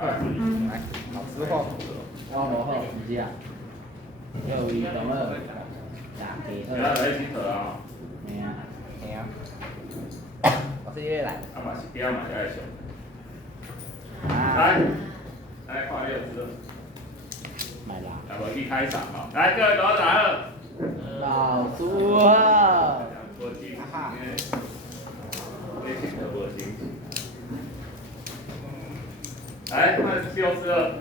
来，老师傅，我落好，唔知啊。要有移动了，廿幾来来几套啊？嘿啊，嘿啊。老師你來。啊嘛是点嘛是爱上。啊。来看六支。買啦。来，我去开场哈。来，各位多少了？老師好。多几哈。你听得我心情。来，看六支了。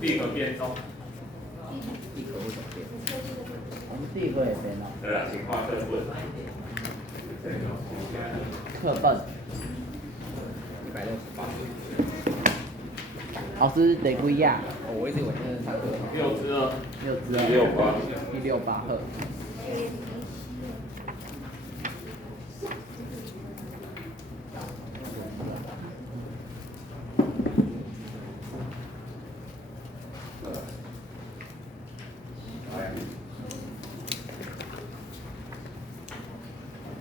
第一个变中。第一個會怎麼變？我們第一個也變了。对啦，情況課本。課本。老師得幾啊？我一直以為這是3個。六支了。六支啊。168赫。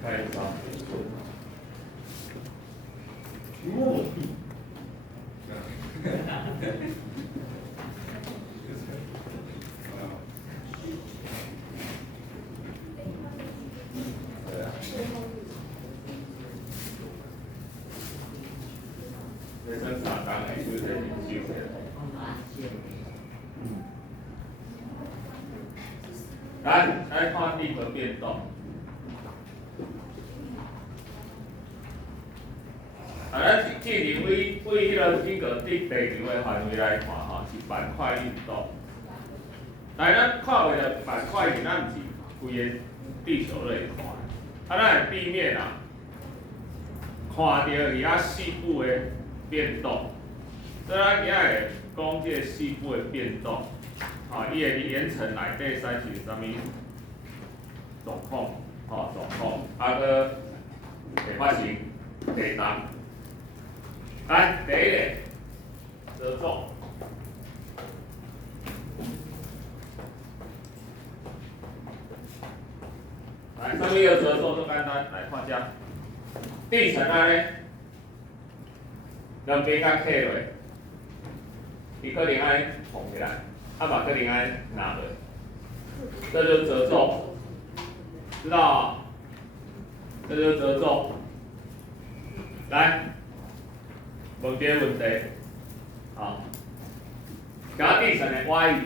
开始啊。这生产当然就是在研究的。来看地壳变动。咱既然为迄个这个地场的范围来看吼，是板块运动。来，咱看为了板块运，咱毋是规个地球来看，咱的地面啊，看到伊遐细部的变动，所以咱今日讲这个细部的变动，伊的岩层内底产生啥物状况，状况，个会发生地动。来，第一个折中。来，上面有折中就简单，来看遮。地层安尼，两边甲刻落，伊可能安尼碰起来，嘛可能安尼拿落，这就是折中，知道吗？这就是折中。来。问题，好，甲地层的歪移，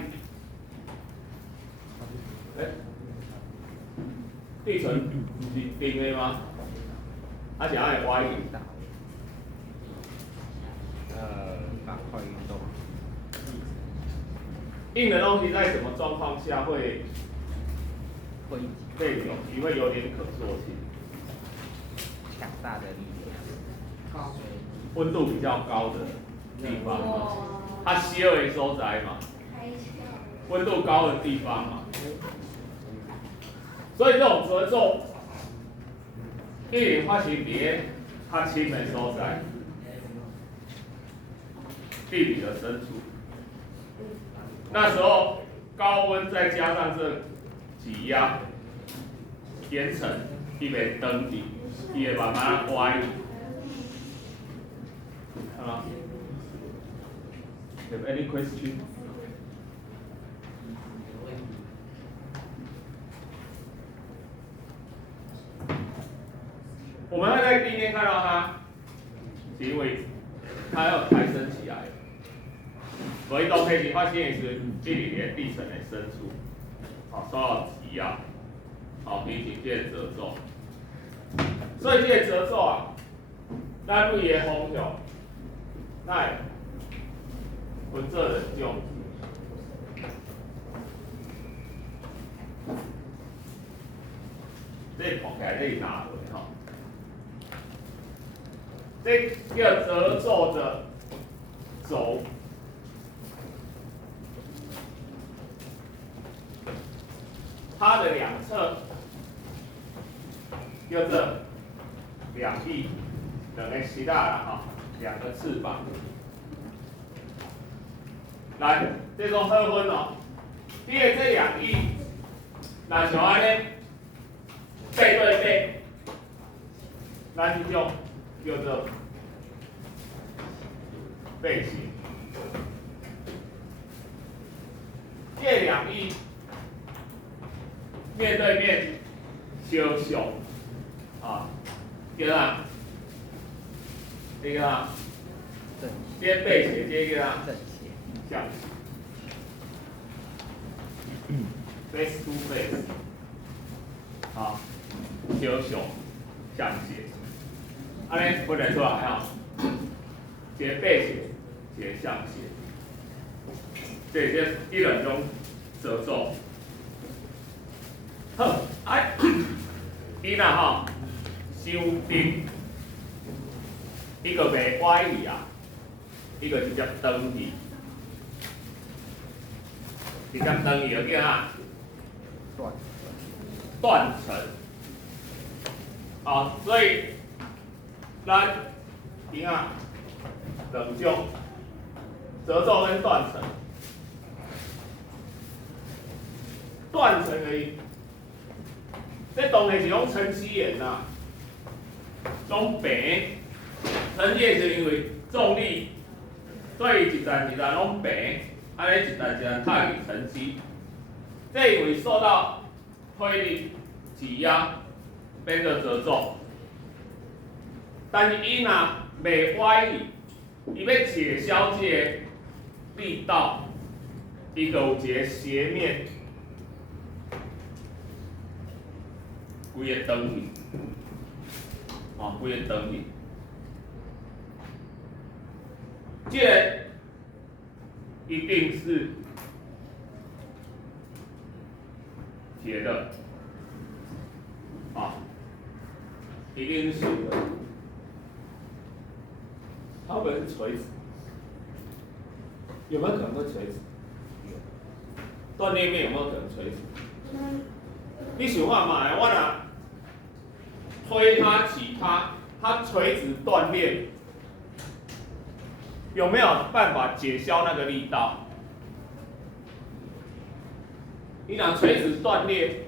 地层是平的吗？还是爱歪移？板块运动。硬的东西在什么状况下会被扭曲，会有点可塑性？强大的力量。温度比较高的地方嘛，它小的所在嘛，温度高的地方嘛，所以这种折中必然发生伫较深的所在，地理的深处。那时候高温再加上这挤压，岩层伊袂登顶，伊会慢慢歪移。Have any question? 我们会在地面看到它，是因为它要抬升起来，所以都可以发现是这里的地层的深处，受到挤压，形成这个褶皱。所以这个褶皱啊，咱对的方向，那分做两种。这碰起来这拿落吼，这叫褶皱的轴，它的两侧叫做两翼，两个希腊啦哈，两个翅膀。来，这种二分哦，第二这两翼，那像安尼背对背，咱这种叫做背斜。这两翼面对面相像，啊，叫啥？这个啊，这背斜，这个啊，向斜。face to face， 啊，相像向斜，安尼分得出来哈，一个背斜，一个向斜，这两种褶皱。好，伊若吼伤冰，伊个袂歪去啊，伊个直接转去，直接转去就叫啥？断层。啊，所以咱听啊，两种褶皱跟断层。断层而已。这当然是讲层次炎呐，拢平。层次炎是因为重力，所以一站一站拢平，安尼一站一站踏入层次。这因为受到推力挤压，变做褶皱。但是伊若袂歪去，伊要解消这个力道，伊就有一个斜面。规个转去，哦，规个转去，这个一定是铁的，啊，一定是铁的，它们是垂直，有没有可能会垂直？断裂面有没有可能垂直？你想看嘛？我若推它起它垂直断裂，有没有办法解消那个力道？你讲垂直断裂，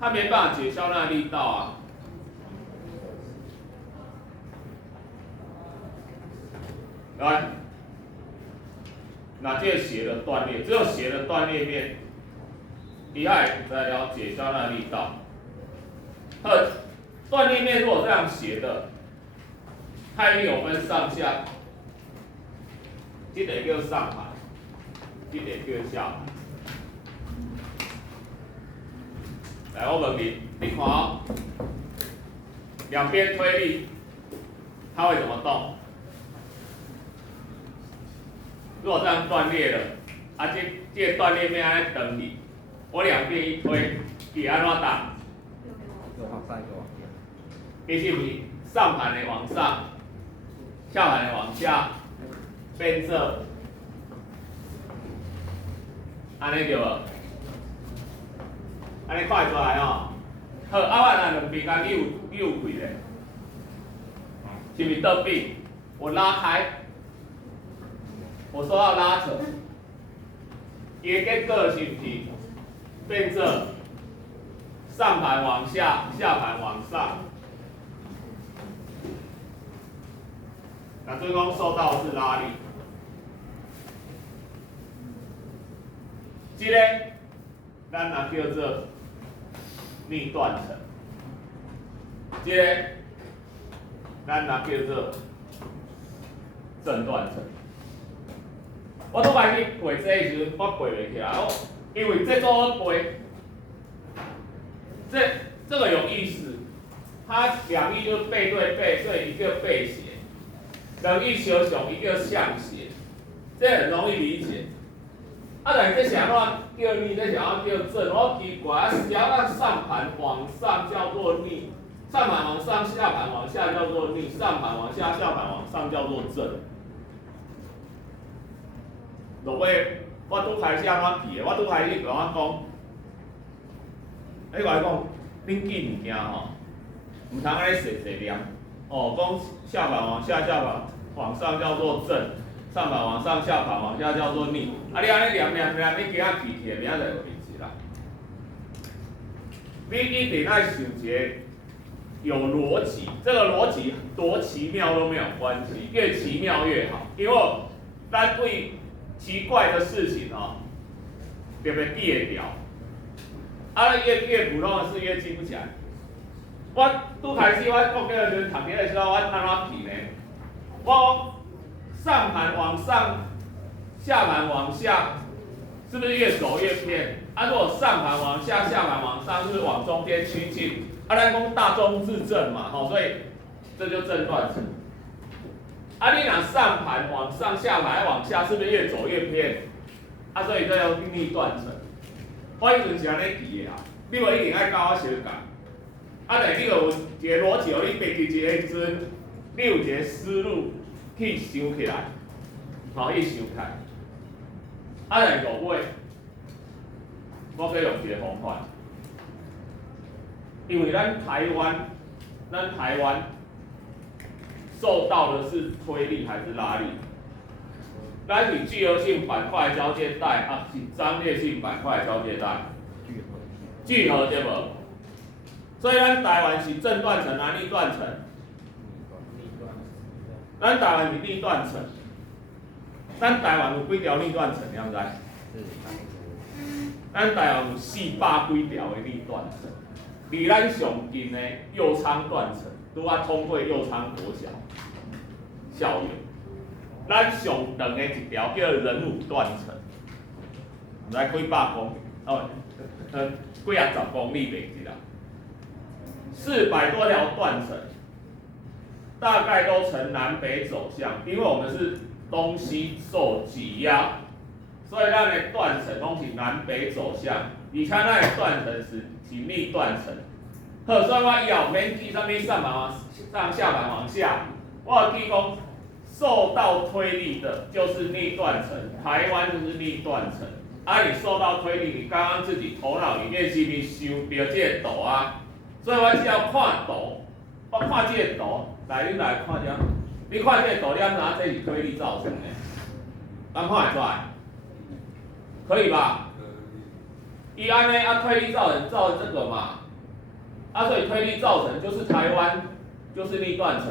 它没办法解消那个力道啊。来，那这个斜的断裂，只有斜的断裂面，伊爱才了解消那个力道。断裂面如果这样斜的，它一定有分上下，这个叫上盘，这个叫下盘。来，我问你，你看哦，两边推力，它会怎么动？如果这样断裂了，这个断裂面安尼等你，我两边一推，伊安怎打？往上一个往下。其实不是上盘的往上，下盘的往下，变做安尼对无？安尼看出来哦。好，我若两边甲扭开咧，是不是倒臂？我拉开，我说要拉扯，伊的结果是不是变做上盘往下，下盘往上？那对方受到的是拉力，这个咱也叫做逆断层，这个咱也叫做正断层。我拄摆去背这个时阵，我背袂起来，因为这组我背，这个有意思，它两翼就是背对背，所以一个背斜。两翼相像，伊叫向斜，这很容易理解。但是这想要叫逆，这想要叫正，我奇怪，只要让上盘往上叫做逆，上盘往上，下盘往下叫做逆，上盘往下，下盘往上叫做正。落尾，我拄开始安怎记的？我拄开始甲我讲，你话讲，恁记物件吼，唔通安尼细细念。哦，讲下盘往下，下盘往上叫做正，上盘往上，下盘往下叫做逆。啊，你安尼念，你今仔记起来，明仔就有面子啦。你一定爱想一个有逻辑，这个逻辑多奇妙都没有关系，越奇妙越好，因为咱对奇怪的事情特别记得牢，越普通的事越记不起来。我拄开始我讲这个时候，读这个时候我安怎记呢？我上盘往上，下盘往下，是不是越走越偏？如果上盘往下，下盘往上，是不是往中间趋近？咱讲大中至正嘛，所以这就正断层。你若上盘往上，下盘往下，是不是越走越偏？所以这叫逆断层。我以前是安尼记的你无一定爱教我相共。但是你有一个逻辑，你背记一个时阵，你有一个思路去想起来，去想起来。但是落尾，我可以用一个方法，因为咱台湾受到的是推力还是拉力？咱是聚合性板块交界带是张力性板块交界带，聚合对无？所以咱台湾是正断层还是逆断层？咱台湾是逆断层。咱台湾有几条逆断层，你知？咱台湾有400几条的逆断层，离咱上近的右昌断层，拄啊通过右昌国小校友。咱上长的一条叫仁武断层，唔知几百公里，几啊十公里袂记啦。400多条断层，大概都呈南北走向，因为我们是东西受挤压，所以咱的断层拢是南北走向，而且咱的断层是逆断层。好，所以我以后免记啥物上下盘往下，我有记讲受到推力的就是逆断层，台湾就是逆断层。你受到推力，你刚刚自己头脑里面是不是想到这个图啊？所以我只要看图，我看这个图，来你来看下，你看这个图，你要拿这是推力造成的，咱看得出来，可以吧？伊安尼推力造成这个嘛，所以推力造成就是台湾就是逆断层，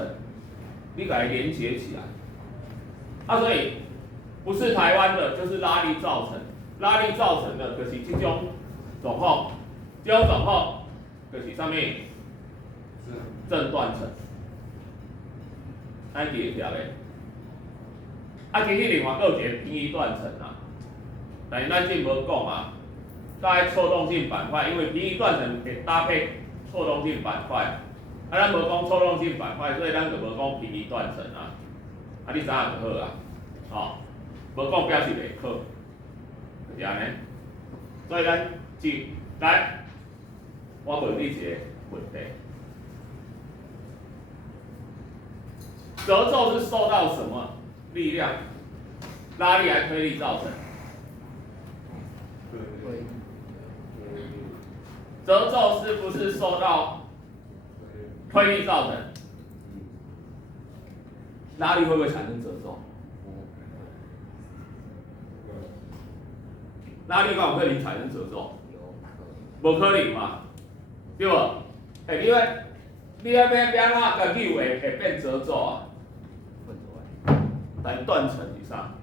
你给它连接起来，所以不是台湾的，就是拉力造成，拉力造成的就是这种状况，这种状况。就是啥物正断层，咱记会晓咧。其实另外还有一个平移断层但是咱即无讲啊。在错动性板块，因为平移断层会搭配错动性板块，咱无讲错动性板块，所以咱就无讲平移断层你知影就好啊。无讲表示袂考，就是安尼。所以咱来。我问你一个问题：褶皱是受到什么力量、拉力还是推力造成？褶皱是不是受到推力造成？拉力会不会产生褶皱？拉力有可能产生褶皱？无可能嘛？对无？你要安怎个扭会变褶皱啊？但断层以上，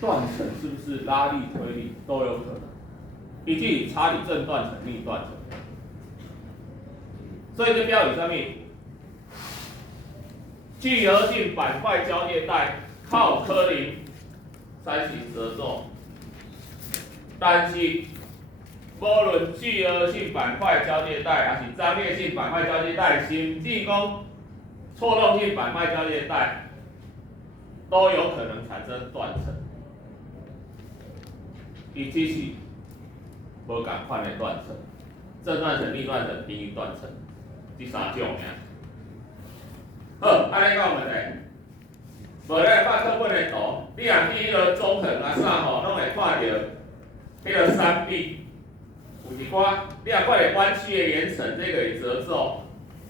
断层是不是拉力、推力都有可能？以及差你正断层、逆断层，所以这标语上面，聚合性板块交界带靠科林产生褶皱。但是，无论聚合性板块交界带，还是张力性板块交界带，甚至讲错动性板块交界带，都有可能产生断层。伊只是无共款的断层，正断层、逆断层、平移断层，这3种尔。好，安尼讲问题。无咧画课本的图，你若去迄个中横啊啥吼，拢会看到。迄个山壁有一寡，你若看到弯曲的岩层，这个褶皱，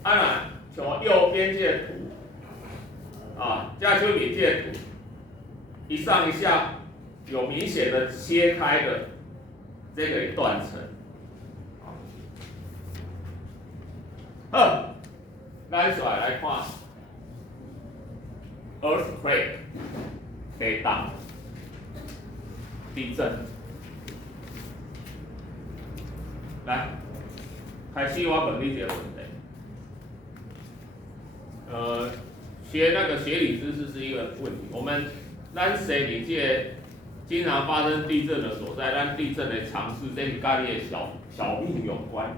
像右边这个图，加丘比这个图，一上一下有明显的切开的这个断层，好，咱再来看 earthquake 地震，地震。来，开始我问你一个问题。学那个学理知识是一个问题。咱生理界经常发生地震的所在，咱地震的常识，这是跟你的小命有关的，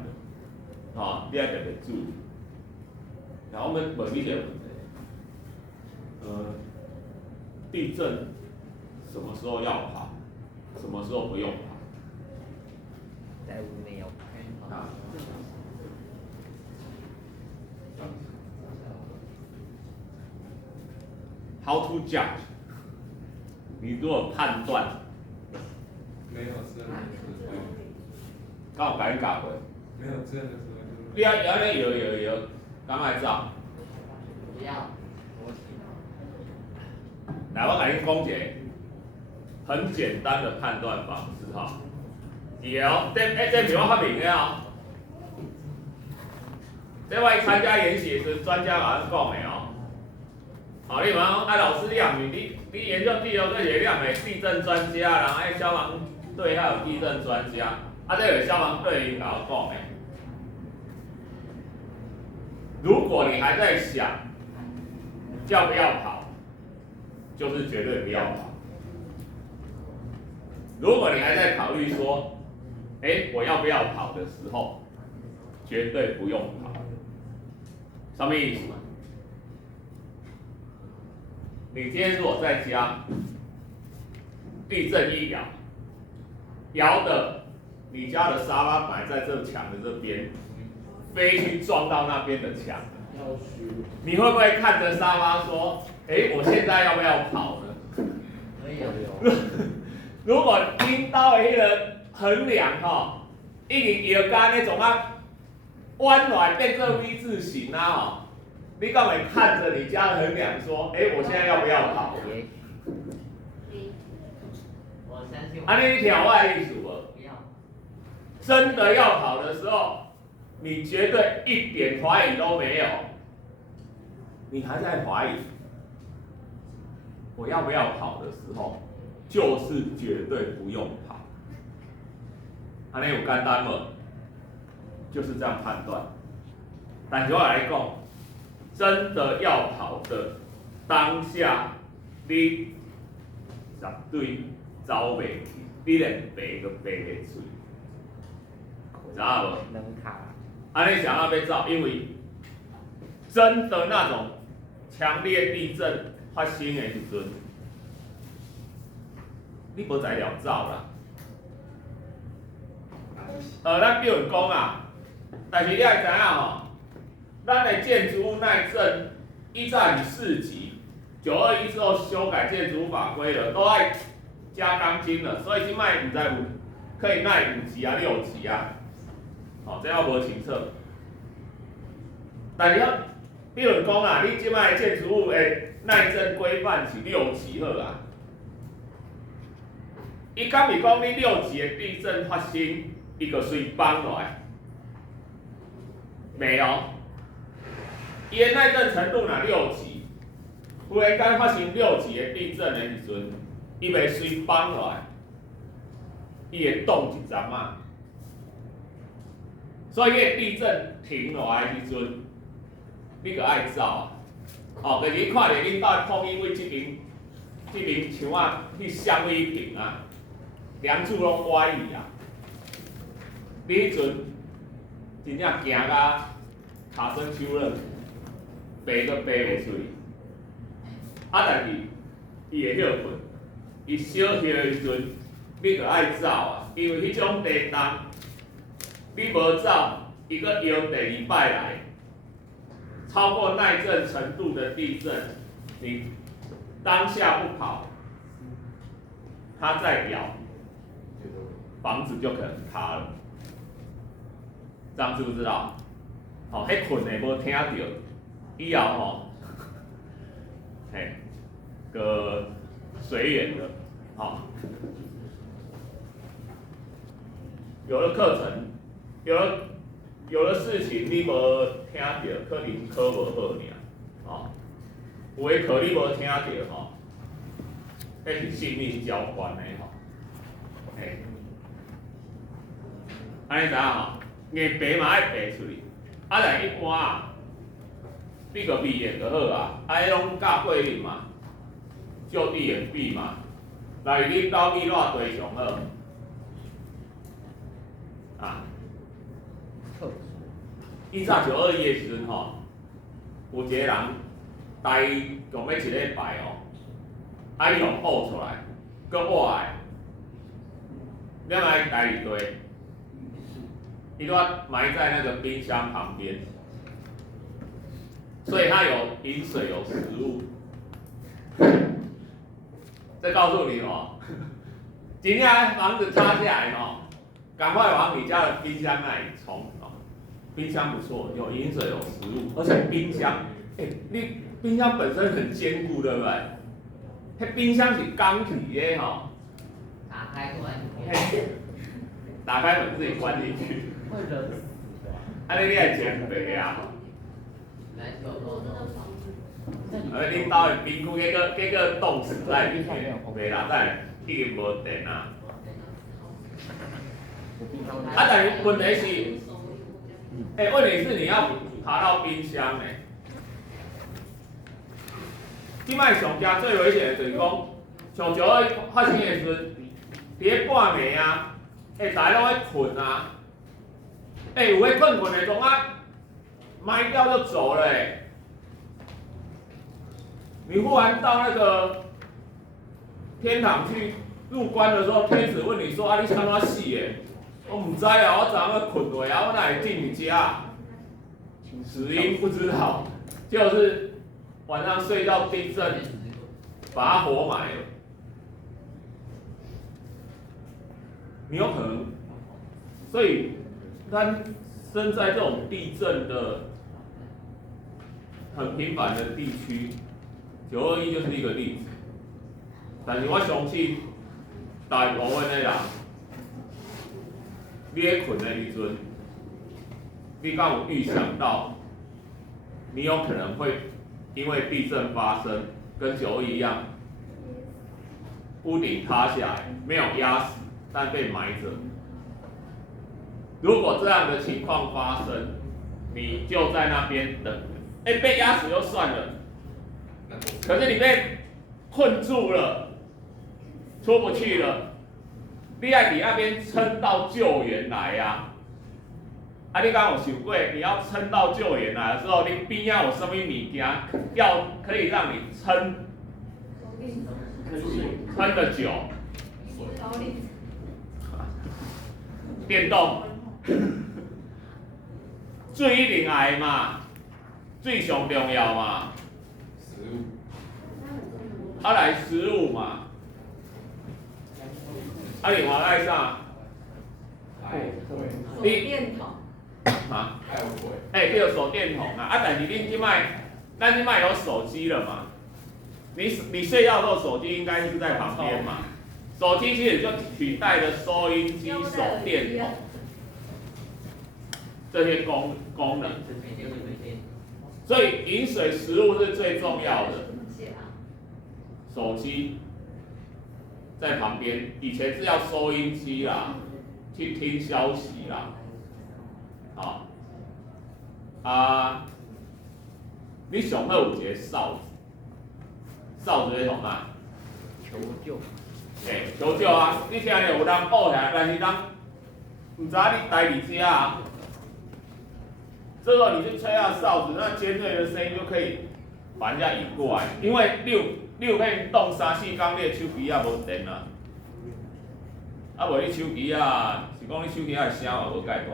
你要特别注意。然后我们问你一个问题，地震什么时候要跑，什么时候不用跑？在屋内要跑。啊。How to judge？ 你如何判断？没有这样的时候，刚好尴尬的。没有这样的时候就。你有，刚才照。不要，来，我给你讲一个很简单的判断方式哈。这比我较明的哦。这我参加演习时，专家甲咱讲的哦。好，你问讲，老师，你研究地球科学，你也是地震专家啦，消防队还有地震专家，这有消防队员甲我讲的。如果你还在想要不要跑，就是绝对不要跑。如果你还在考虑说，我要不要跑的时候，绝对不用跑。什么意思？你今天如果在家，地震一摇，摇的你家的沙发摆在这墙的这边，飞去撞到那边的墙，你会不会看着沙发说，我现在要不要跑呢？可以啊。如果拎到的迄个横梁已经摇到那种弯来变成 V 字形啊你敢会看着你家的横梁说，我现在要不要跑？我相信。你听我的意思无？不要。真的要跑的时候，你绝对一点怀疑都没有，你还在怀疑我要不要跑的时候，就是绝对不用跑。安尼有简单无？就是这样判断。但是我来讲，真的要跑的当下，你绝对走袂去，你连爬都爬袂出。知道无？能卡。安尼想要要走，因为真的那种强烈地震发生的时阵，你无材料走啦。咱比如讲啊，但是你要知影咱的建筑物耐震依照4级，921之后修改建筑物法规了，都爱加钢筋了，所以现在唔知有可以耐5级啊、6级啊。这要无清楚。但是比如讲啊，你即摆建筑物的耐震规范是6级好啊。伊敢是讲你6级的地震发生，伊就随崩落来，没有。伊的耐震程度若6级，忽然间发生6级的地震的时阵，伊袂随崩落来，伊会动一阵啊。所以迄地震停落来的时阵，你就爱走啊。就是你看着恁兜碰因为这边墙啊去相位平啊，梁柱拢歪去啊。你迄阵真正行甲骹酸手软，爬都爬袂出去。但是伊会休困，伊小休的时阵，你就爱走啊，因为迄种地动。你无走，伊个摇第2摆来，超过耐震程度的地震，你当下不跑，它再摇，房子就可能塌了。这样知不知道？迄困的无听到，以后个随缘的，有的课程。有的有的事情你无听到，可能考无好尔，哦，有诶课你无听到吼，迄是性命交关诶吼，嘿，安尼知影吼，硬背嘛爱背出去，啊，但一般啊，你个毕业就好啊，啊，迄拢教过你嘛，就地延毕嘛，来你到你偌堆上好，啊。以前921的时阵吼，有一个人台共要一礼拜哦，啊伊用挖出来，搁挖的，两个台里堆，伊都埋在那个冰箱旁边，所以它有饮水有食物。再告诉你哦，今天房子塌下来哦，赶快往你家的冰箱那里冲。冰箱不错，有饮水有食物，而且冰箱，你冰箱本身很坚固，对不对？迄冰箱是钢体的吼，打开关，打开门自己关进去，会冷死的。安尼你爱减肥啊？恁兜的冰库结个冻死在里面，袂啦，但已经无电啊。啊，但是问题是。问题是你要爬到冰箱呢。即摆上惊最危险的就是讲，像921发生的时阵，伫个半暝啊，大家拢在困啊，有迄困的总啊，卖掉就走了你忽然到那个天堂去入关的时候，天使问你说：“啊，你想怎死的？”我唔知啊，我早上困落啊，我哪会进你家？死因不知道，就是晚上睡到地震，把它活埋了。你有可能，所以他生在这种地震的很频繁的地区，921就是一个例子。但是我相信大部分的人。你咧困的时阵，你敢有预想到，你有可能会因为地震发生，跟921一样，屋顶塌下来，没有压死，但被埋着。如果这样的情况发生，你就在那边等，被压死就算了，可是你被困住了，出不去了。你要伫那边撑到救援来呀！你刚有想过，你要撑到救援来的时候，你边要有什么物件可以让你撑得久？电动，水一定爱嘛，水上重要嘛，食物，来食物嘛。另外爱啥？手电筒。啊？还有鬼。对，手电筒啊！但是恁咱即摆有手机了嘛？你睡觉的时候手机应该是在旁边嘛？手机其实就取代了收音机、手电筒这些功能。所以饮水、食物是最重要的。手机。在旁边，以前是要收音机啦，去听消息啦，你上好有一个哨子，哨子在从哪？求救。求救啊！你听到有人报下来，但是人唔知你待伫遮啊，这时候你去吹下哨子，那尖锐的声音就可以把人家引过来，因为你有可能动3、4工，你的手机也无电啊。无你手机啊，是讲你手机的声嘛无介大声，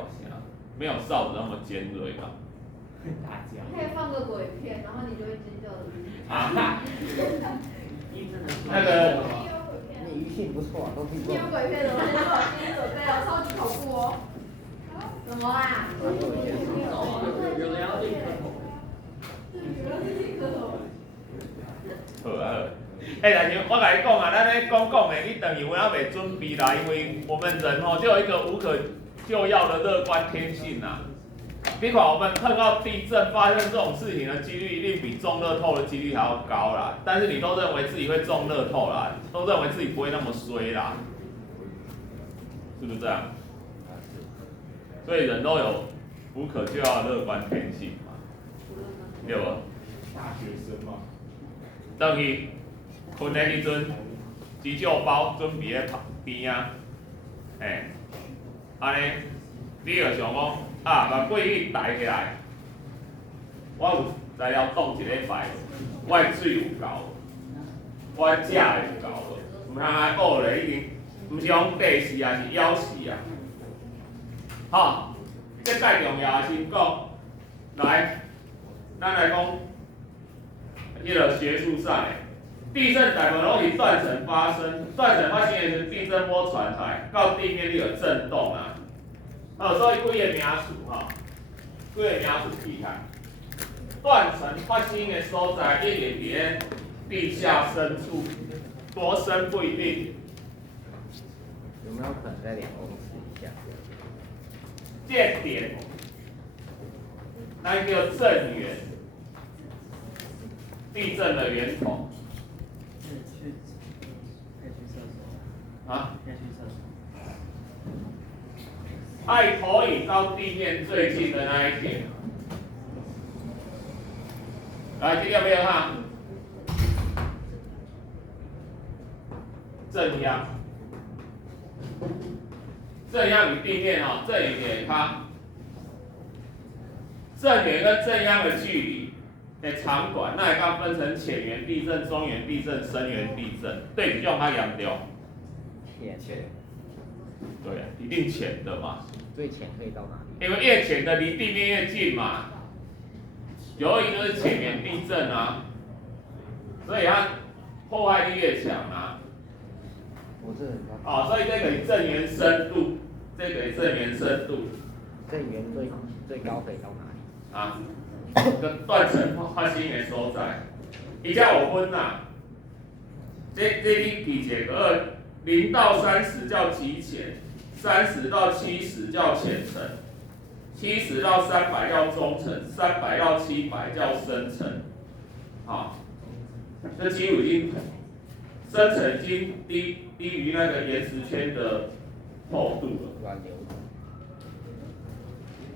没有哨子那么尖锐嘛。可以放个鬼片，然后你就会尖叫的。那个。你语气不错，都听过。听鬼片的话，就我心理准备了，超级恐怖哦。怎么啦？有人要立刻好啊。但是我甲你讲啊，咱咧讲的，你等于我还袂准备啦，因为我们人就有一个无可救药的乐观天性呐。你看我们碰到地震发生这种事情的几率一定比中乐透的几率还要高啦，但是你都认为自己会中乐透啦，都认为自己不会那么衰啦，是不是这样？所以人都有无可救药的乐观天性嘛，对不？大学生嘛，等于困的迄阵，急救包准备在旁边啊，安尼，你就想讲啊，把过去抬起来，我有材料冻一礼拜，我的水有够，我的食的有够，唔通还饿咧，已经，唔是讲饿死啊，是枵死啊。好，这最重要的先讲，来，咱来讲，迄个学术上的地震大部分拢是断层发生，断层发生的是地震波传出来，到地面你有震动啊。所以几个名词几个名词记下。断层发生的所在一定伫地下深处，多深不一定。有没有可能在2公尺以下？这点，那叫震源，地震的源头。啊？爱投影到地面最近的那一点。来，这个没有哈？正央，正央与地面正沿它，正沿跟正央的距离的长短，那也刚分成浅源地震、中源地震、深源地震。对比较它强调。浅。对啊，一定浅的嘛。最浅可以到哪里？因为越浅的离地面越近嘛。921就是浅源地震啊，所以它破坏力越强啊。所以这个震源深度，这个震源深度。震源最高可以到哪里？啊，个断层发生的所在，伊才有分呐。这你记一个，0到30叫极浅，30到70叫浅层，70到300叫中层，300到700叫深层。这几乎已经深层已经低于那个岩石圈的厚度了。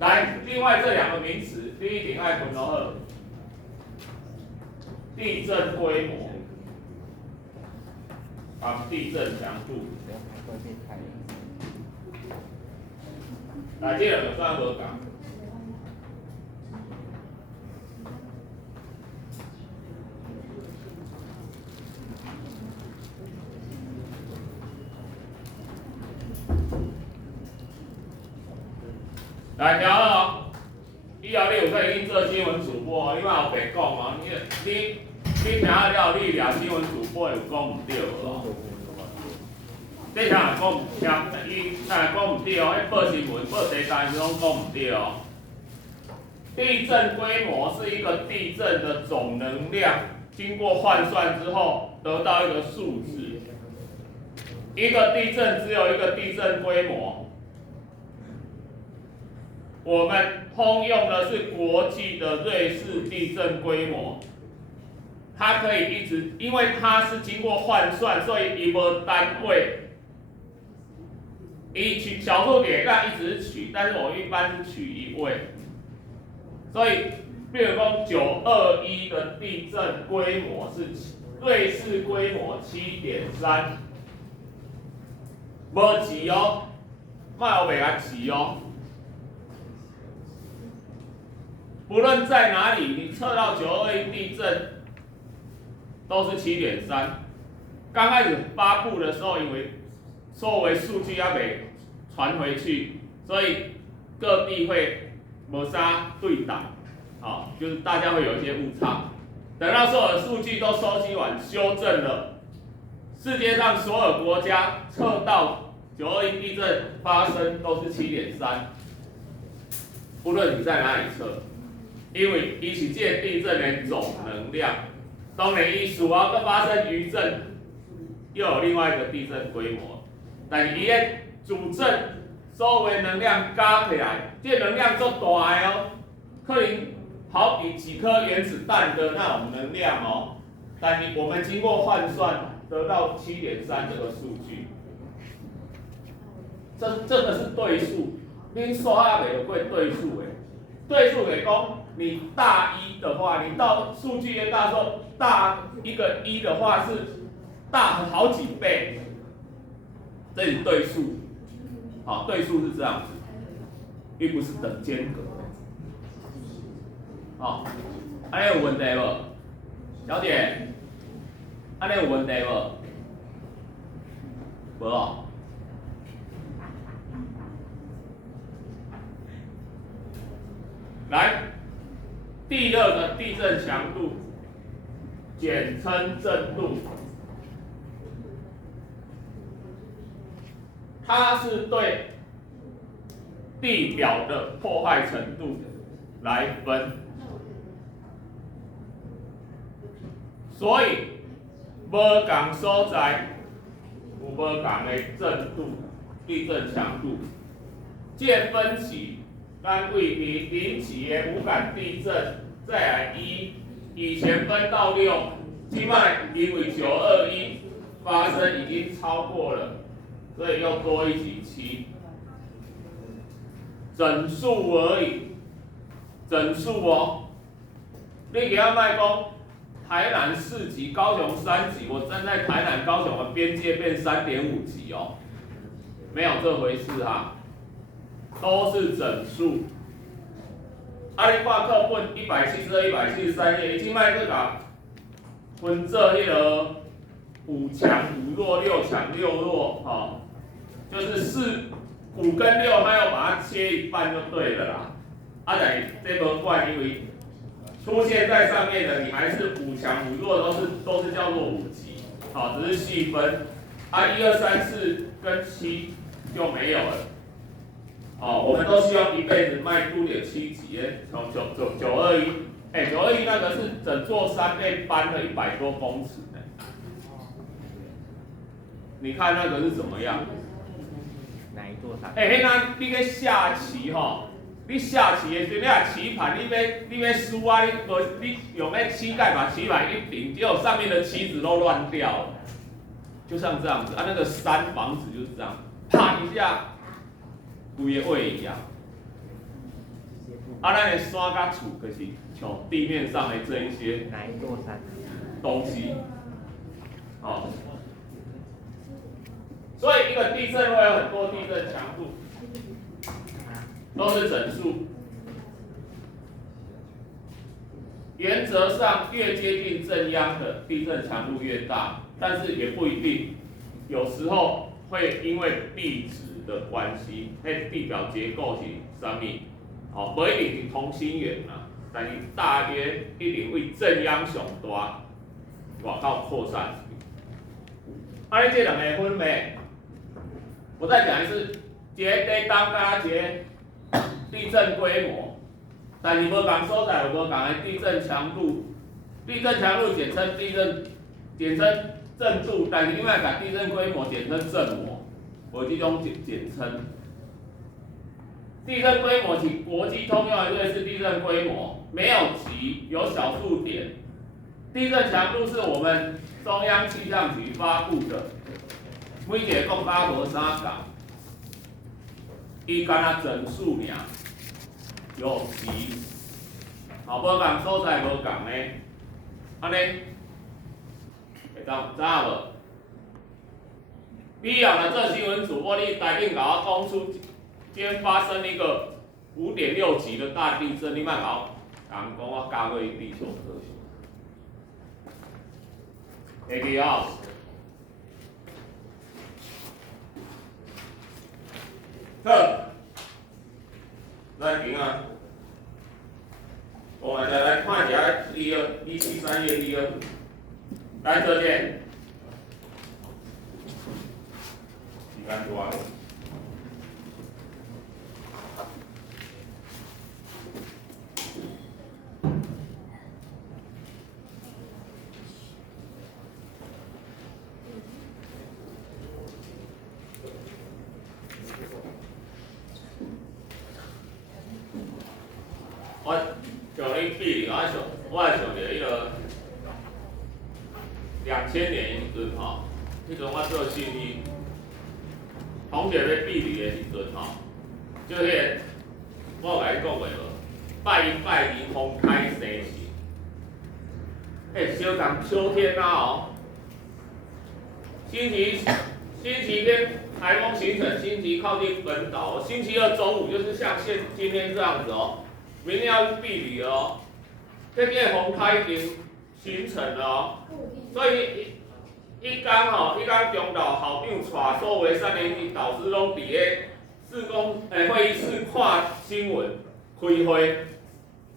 来，另外这2个名词，第一点爱分落好，地震规模，地震强度。来，这2个算无讲。来，听好以后你有可以去做新闻主播，你莫后白讲哦。你听了，你掠新闻主播又讲唔对咯。你听讲唔听，伊讲唔对哦，迄报新闻、报地单拢讲唔对哦。地震规模是一个地震的总能量，经过换算之后得到一个数字。一个地震只有一个地震规模。我们通用的是国际的瑞士地震规模，它可以一直，因为它是经过换算，所以伊无单位，以取小数点那一直取，但是我一般是取1位，所以比如说921的地震规模是瑞士规模7.3，无急哦，莫有袂甲急哦。不论在哪里，你测到921地震都是7.3。刚开始发布的时候，因为作为数据要被传回去，所以各地会没啥对档，就是大家会有一些误差。等到所有的数据都收集完、修正了，世界上所有国家测到921地震发生都是7.3，不论你在哪里测。因为伊是这地震的总能量，当然伊事后搁发生余震，又有另外一个地震规模，但是伊的主震所有的能量加起来，这能量足大的哦，可能好比几颗原子弹的那种能量哦。但我们经过换算得到7.3这个数据，这个是对数，恁数学袂有过对数的，对数的讲你大1的话，你到数据越大时候，大一个1的话是大好几倍，这是对数，好，对数是这样子，又不是等间隔，好，安尼有问题无？小姐？安尼有问题无？无哦。来，第二个地震强度，简称震度，它是对地表的破坏程度来分，所以无同所在有无同的震度、地震强度。这分歧，咱为引起的无感地震，再来以前分到6，现在因为921发生已经超过了，所以又多一级7，整数而已，整数哦。你给他卖讲。台南4级，高雄3级，我站在台南、高雄的边界变3.5级哦，没有这回事哈，都是整数。啊，你看课本172、173页，已经卖这个分这迄个5强5弱、6强6弱，哈，就是5跟6，它要把它切一半就对了啦。啊，但这无怪，因为出现在上面的，你还是5强5弱，都是叫做5级，好，只是细分。啊，1、2、3、4跟7就没有了。哦，我们都希望一辈子卖多点7级的，从921，哎，921那个是整座山被搬了100多公尺呢。你看那个是怎么样？哪一座山？哎，那你个下棋吼。你下棋的时候，你啊棋盘，你要输啊，你用那膝盖把棋盘一顶，结果上面的棋子都乱掉了，就像这样子啊，那个山房子就是这样，啪一下，规个位一样。啊，咱的山甲厝就是像地面上的这一些哪一座山？东西，哦，所以一个地震会有很多地震强度。都是整数，原则上越接近震央的地震强度越大，但是也不一定，有时候会因为地质的关系，地表结构是啥物，哦，不一定是同心圆啦，但是大约一定为震央上大，外口扩散。啊，你这两个分别，我再讲一次，一个地当加一个。地震规模，但是无同所在有无同的地震强度，地震强度简称震度，但是另外把地震规模简称震模，有这种简称。地震规模是国际通用的瑞士地震规模，没有级，有小数点。地震强度是我们中央气象局发布的，每一个国家无啥共。伊敢若整数尔，有级，好，无共所在无共的，安尼，会知无？你若来做新闻主播，你台顶甲我讲出今天发生一个5.6级的大地震，你莫甲我讲我教过地球科学，会记哦。好，咱行啊。我们再来看一下173页第2，来这件，时间多。避零，我想到迄个2000年迄阵吼，迄阵我做信息，同学要避零的时阵吼，就迄个我有甲你讲过无？拜一拜二风开生时，小港秋天啊哦，星期天台风形成，星期靠近本岛，星期二中午就是像今天这样子哦，明天要去避雨哦，这边风台已经形成了哦，所以一刚中岛校长带所有3年级导师拢伫咧会议室看新闻开会，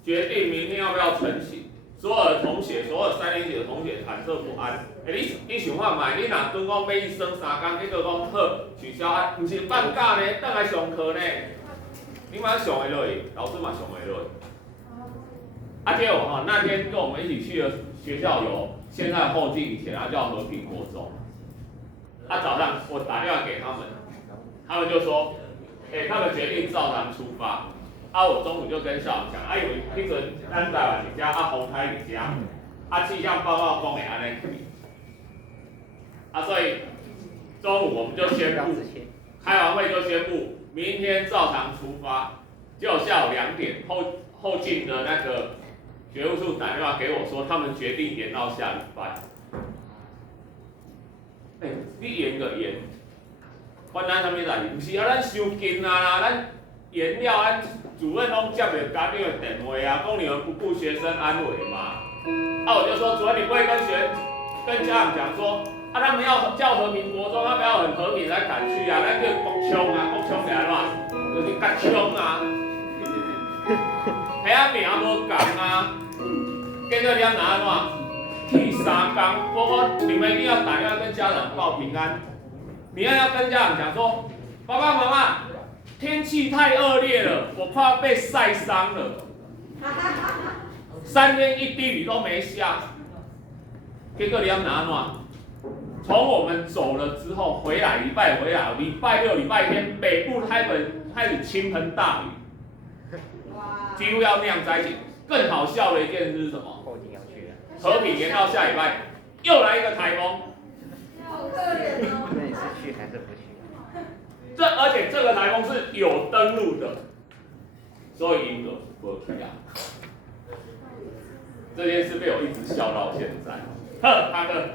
决定明天要不要成行。所有的同学，所有3年级的同学忐忑不安。你想看卖？你若准讲要去耍3天，结果讲好取消啊，毋是放假呢，倒来上课呢，你嘛上会落去，老师嘛上会落去。结果哈，那天跟我们一起去的学校有现在后进以前叫和平国中。早上我打电话给他们，他们就说，他们决定照常出发。我中午就跟校长讲，因为迄阵咱台湾一家，风台一家，气象报告讲会安尼去，所以中午我们就宣布，开完会就宣布明天照常出发。结果下午2点，后进的那个学务处打电话给我说，他们决定延到下礼拜。你延个延，关咱啥物代志？不是咱伤紧啦，咱延了，咱主任拢接到家长的电话讲你们不顾学生安危嘛。我就说主任，你不会跟家长讲说，他们要叫和平国中，他们要很和平才敢去啊，咱叫国冲啊，国冲是安怎？就是甲冲啊，遐名无共啊，结果念哪安怎？去3天，你们一定要打电话跟家长报平安。你要跟家长讲说，爸爸妈妈，天气太恶劣了，我快要被晒伤了。3天一滴雨都没下，结果你要拿哪？从我们走了之后，礼拜礼拜6、礼拜天，北部开始倾盆大雨，几乎要酿灾情。更好笑的一件事是什么？和平延到下礼拜，又来一个台风。好可怜哦。那你是去还是不去？而且这个台风是有登陆的，所以英国不去啊。这件事被我一直笑到现在。他的